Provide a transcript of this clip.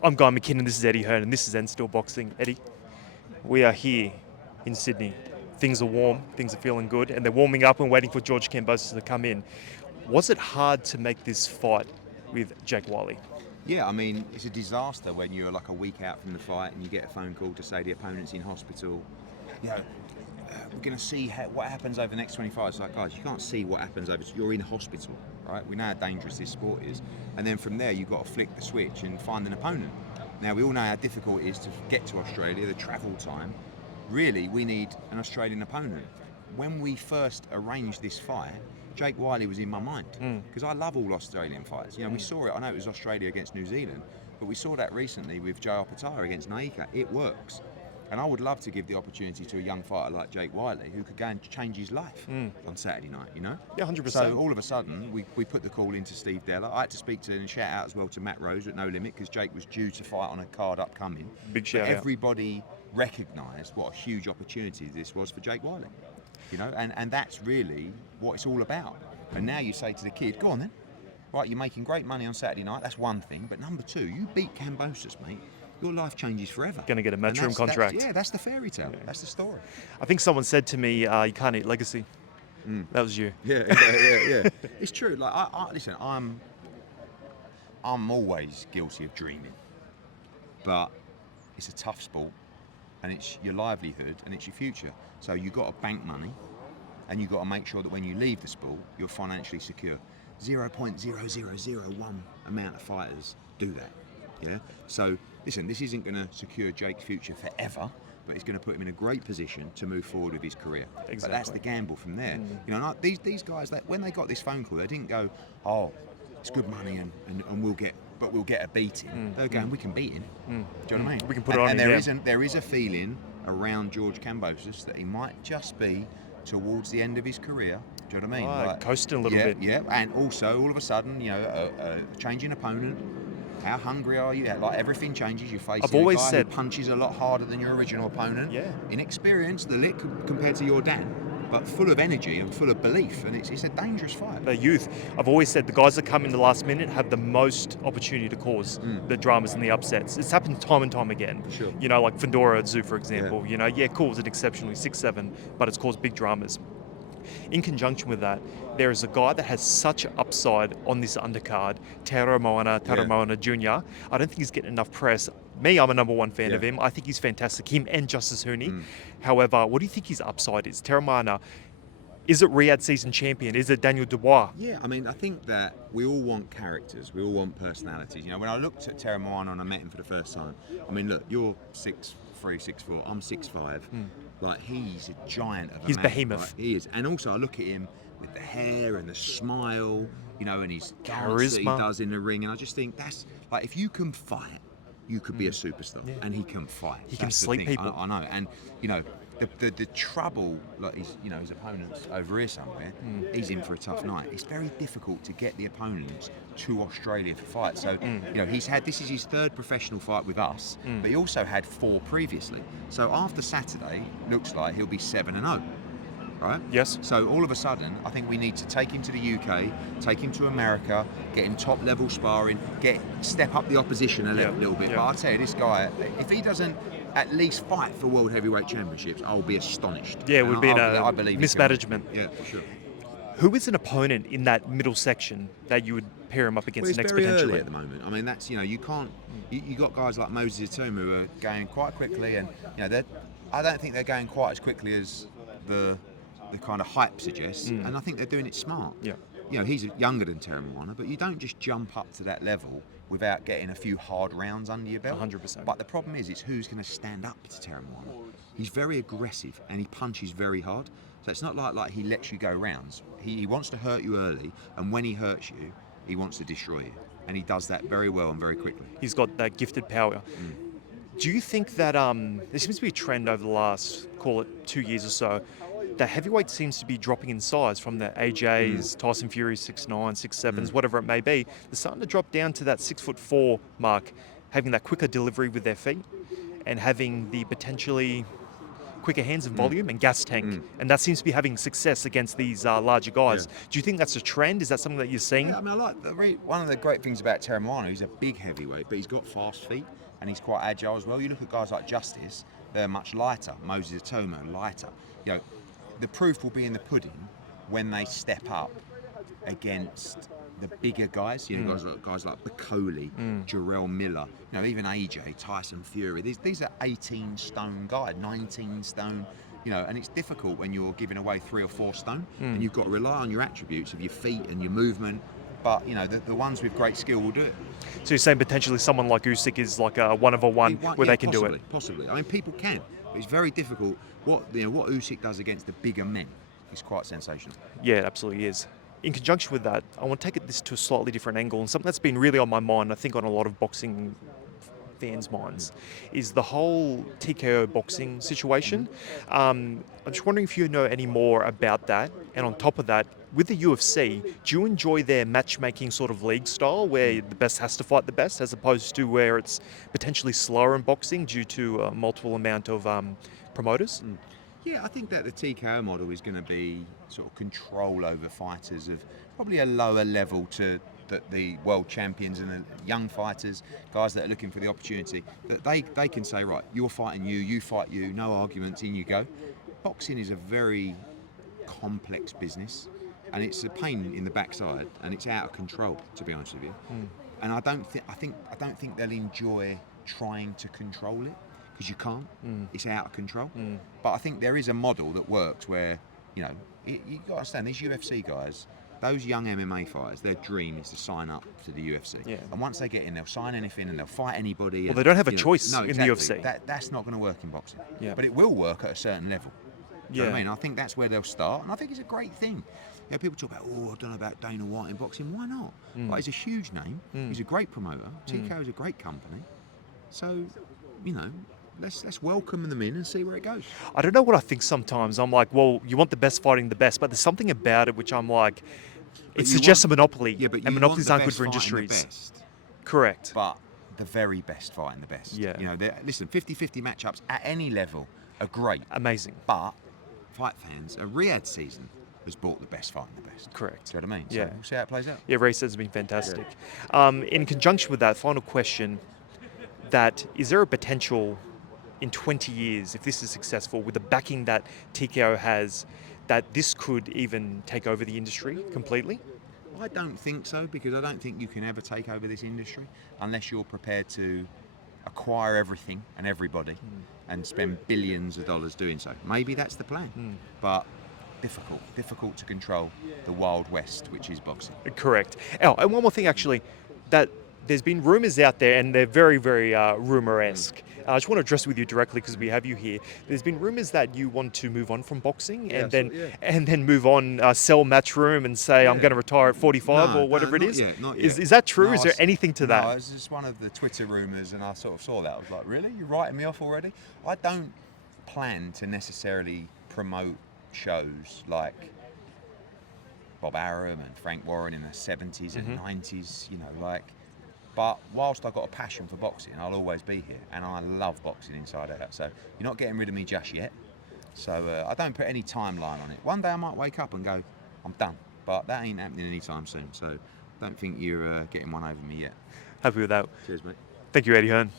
I'm Guy McKinnon, this is Eddie Hearn, and this is TKO Boxing. Eddie, we are here in Sydney. Things are warm, things are feeling good, and they're warming up and waiting for George Kambosos to come in. Was it hard to make this fight with Jake Wiley? Yeah, I mean, it's a disaster when you're like a week out from the fight and you get a phone call to say the opponent's in hospital. You know, we're going to see what happens over the next 25. It's like, guys, you can't see what happens over. You're in hospital, right? We know how dangerous this sport is. And then from there, you've got to flick the switch and find an opponent. Now, we all know how difficult it is to get to Australia, the travel time. Really, we need an Australian opponent. When we first arranged this fight, Jake Wiley was in my mind because I love all Australian fights. You know, we saw it. I know it was Australia against New Zealand, but we saw that recently with Joe Opetaia against Naika. It works, and I would love to give the opportunity to a young fighter like Jake Wiley who could go and change his life on Saturday night. You know? Yeah, 100%. So all of a sudden, we put the call into Steve Della. I had to speak to and shout out as well to Matt Rose at No Limit because Jake was due to fight on a card upcoming. Big shout out. Everybody recognised what a huge opportunity this was for Jake Wiley. You know, and that's really what it's all about. And now you say to the kid, go on then. Right, you're making great money on Saturday night, that's one thing. But number two, you beat Kambosos, mate. Your life changes forever. Going to get a matchroom contract. That's the fairy tale. Yeah. That's the story. I think someone said to me, you can't eat legacy. That was you. Yeah. It's true. Like, listen, I'm always guilty of dreaming. But it's a tough sport. And it's your livelihood and it's your future. So you've got to bank money. And you've got to make sure that when you leave the sport, you're financially secure. 0.0001 amount of fighters do that. Yeah. So listen, this isn't going to secure Jake's future forever, but it's going to put him in a great position to move forward with his career. Exactly. But that's the gamble from there. You know, these guys, that when they got this phone call, they didn't go, "Oh, it's good money and we'll get a beating." They're going, "We can beat him." Do you know what I mean? We can put it on. And there is a feeling around George Kambosos that he might just be towards the end of his career. Do you know what I mean? Like, coasting a little bit. Yeah, and also all of a sudden, you know, changing opponent. How hungry are you? Like, everything changes. You face a guy who punches a lot harder than your original opponent. Yeah. Inexperienced, the lick compared to your Dan, but full of energy and full of belief, and it's a dangerous fight. The youth. I've always said the guys that come in the last minute have the most opportunity to cause the dramas and the upsets. It's happened time and time again. For sure. You know, like Fedora at Zoo, for example. Yeah. You know, cool, it's an exceptionally 6'7", but it's caused big dramas. In conjunction with that, there is a guy that has such upside on this undercard, Teremoana Jr. I don't think he's getting enough press. Me, I'm a number one fan of him. I think he's fantastic. Him and Justice Hooney. However, what do you think his upside is? Teremoana, is it Riyadh season champion? Is it Daniel Dubois? Yeah, I mean, I think that we all want characters. We all want personalities. You know, when I looked at Teremoana and I met him for the first time, I mean, look, you're 6'3", 6'4", I'm 6'5". Like, he's a giant of a man. He's behemoth. Right? He is. And also, I look at him with the hair and the smile, you know, and his dance that he does in the ring. And I just think that's, like, if you can fight, you could be a superstar. Yeah. And he can fight. He can sleep people. I know. And, you know, the trouble, like, his opponents over here somewhere, he's in for a tough night. It's very difficult to get the opponents to Australia for fights. So, you know, this is his third professional fight with us, but he also had 4 previously. So after Saturday, looks like he'll be 7-0. Right? Yes. So all of a sudden, I think we need to take him to the UK, take him to America, get him top level sparring, step up the opposition a little bit. But I'll tell you, this guy, if he doesn't at least fight for World Heavyweight Championships, I'll be astonished. Yeah, it would be a mismanagement. Yeah, for sure. Who is an opponent in that middle section that you would pair him up against next potentially? It's very early at the moment. I mean, that's, you know, you can't. You got guys like Moses Tame who are going quite quickly, and you know, I don't think they're going quite as quickly as the kind of hype suggests, and I think they're doing it smart. Yeah. You know, he's younger than Teremoana, but you don't just jump up to that level without getting a few hard rounds under your belt. 100%. But the problem is, it's who's going to stand up to Teremoana. He's very aggressive and he punches very hard. So it's not like he lets you go rounds. He wants to hurt you early, and when he hurts you, he wants to destroy you. And he does that very well and very quickly. He's got that gifted power. Do you think that there seems to be a trend over the last, call it 2 years or so, that heavyweight seems to be dropping in size from the AJs, Tyson Fury 6'9", 6'7", whatever it may be. They're starting to drop down to that 6'4" mark, having that quicker delivery with their feet and having the potentially quicker hands and volume, and gas tank. And that seems to be having success against these larger guys. Do you think that's a trend? Is that something that you're seeing? Yeah, I mean, I like one of the great things about Teremoana, he's a big heavyweight, but he's got fast feet and he's quite agile as well. You look at guys like Justice, they're much lighter. Moses Tame, lighter. You know, the proof will be in the pudding when they step up against the bigger guys. You know, guys like Bacoli, Jarrell Miller, you know, even AJ, Tyson Fury. These are 18 stone guys, 19 stone. You know, and it's difficult when you're giving away 3 or 4 stone, and you've got to rely on your attributes of your feet and your movement. But you know, the ones with great skill will do it. So you're saying potentially someone like Usyk is like a one of a one where they can do it? Possibly. I mean, people can, but it's very difficult. What Usyk does against the bigger men is quite sensational. Yeah, it absolutely is. In conjunction with that, I want to take this to a slightly different angle, and something that's been really on my mind, I think on a lot of boxing fans' minds, is the whole TKO Boxing situation. I'm just wondering if you know any more about that, and on top of that, with the UFC, do you enjoy their matchmaking sort of league style where the best has to fight the best, as opposed to where it's potentially slower in boxing due to a multiple amount of promoters? Yeah, I think that the TKO model is going to be sort of control over fighters of probably a lower level to the world champions and the young fighters, guys that are looking for the opportunity, that they can say, right, you're fighting you fight you, no arguments, in you go. Boxing is a very complex business, and it's a pain in the backside, and it's out of control, to be honest with you. And I don't think they'll enjoy trying to control it, because you can't. It's out of control. But I think there is a model that works where, you know, you got to understand, these UFC guys, those young MMA fighters, their dream is to sign up to the UFC. And once they get in, they'll sign anything and they'll fight anybody. Well, they don't have a choice in the UFC. That's not going to work in boxing. But it will work at a certain level. Do you know what I mean? I think that's where they'll start, and I think it's a great thing. You know, people talk about, I don't know about Dana White in boxing. Why not? Like, he's a huge name. He's a great promoter. TKO is a great company. So, you know, let's welcome them in and see where it goes. I don't know what I think sometimes. I'm like, well, you want the best fighting the best, but there's something about it which I'm like, it suggests a monopoly, and monopolies aren't good for industries. Correct. But the very best fighting the best. You know, listen, 50-50 matchups at any level are great. Amazing. But fight fans, a Riyadh season has brought the best fighting the best. Correct. Do you know what I mean? So we'll see how it plays out. Yeah, race has been fantastic. In conjunction with that, final question, is there a potential in 20 years, if this is successful, with the backing that TKO has, that this could even take over the industry completely? I don't think so, because I don't think you can ever take over this industry unless you're prepared to acquire everything and everybody and spend billions of dollars doing so. Maybe that's the plan, but difficult to control the Wild West, which is boxing. Correct. Oh, and one more thing, actually, that there's been rumours out there, and they're very, very rumour-esque. I just want to address with you directly because we have you here. There's been rumours that you want to move on from boxing and then move on, sell Matchroom and say, I'm going to retire at 45 or whatever it is. Not yet. Is that true? Is there anything to that? No, it's just one of the Twitter rumours, and I sort of saw that. I was like, really? You're writing me off already? I don't plan to necessarily promote shows like Bob Arum and Frank Warren in the 70s and 90s, you know, like. But whilst I've got a passion for boxing, I'll always be here, and I love boxing inside out. So you're not getting rid of me just yet. So I don't put any timeline on it. One day I might wake up and go, I'm done. But that ain't happening anytime soon. So don't think you're getting one over me yet. Happy with that. Cheers, mate. Thank you, Eddie Hearn.